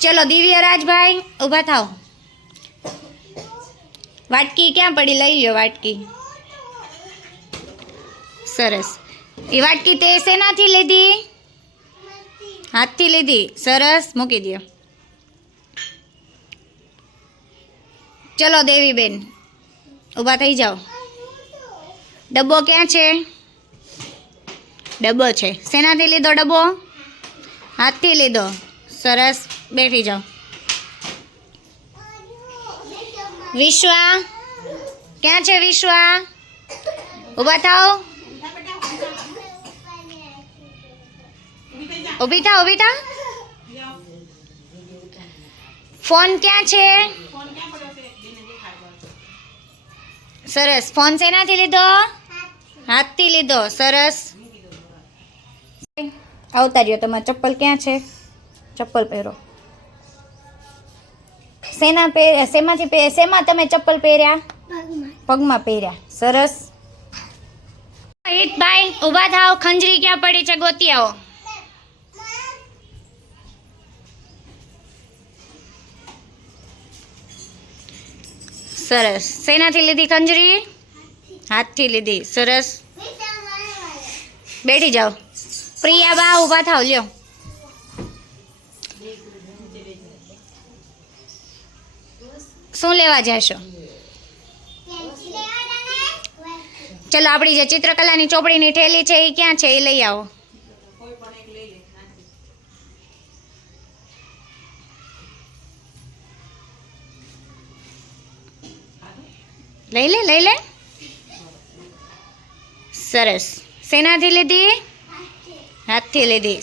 चलो दिव्यराज भाई ऊभा थाओ। वाटकी क्या पड़ी लई लो वाटकी। सरस। ये वाटकी ते सेनाथी लीधी? हाथथी लीधी। सरस मूकी दियो। चलो देवी बेन ऊभा थई जाओ। डब्बो क्या छे? डब्बो छे। सेनाथी लीधो डब्बो? हाथथी लीधो। सरस बैठी जाओ। विश्वा क्या छे? विश्वा ऊभा थाओ। ऊभी था ऊभी था। फोन क्या छे? सरस। फोन सेनाथी लीधो? हाथथी लीधो। सरस आवता रह्यो। तमारा चप्पल क्या छे? चप्पल पहेरो। सेमा तमे चप्पल पहेर्या? पगमां पहेर्या। सरस। हित भाई ऊभा थाओ। खंजरी क्या पड़ी छे? गोती आओ। सरस। सेनाथी लीधी खंजरी? हाथथी लीधी। सरस बैठी जाओ। प्रिया बा ऊभा थाओ। ल्यो શું લેવા જશો? ચલો આપણી જે ચિત્રકલાની ચોપડીની ઠેલી છે એ ક્યાં છે? એ લઈ આવો. લઈ લે. સરસ. શેનાથી લીધી? હાથથી લીધી.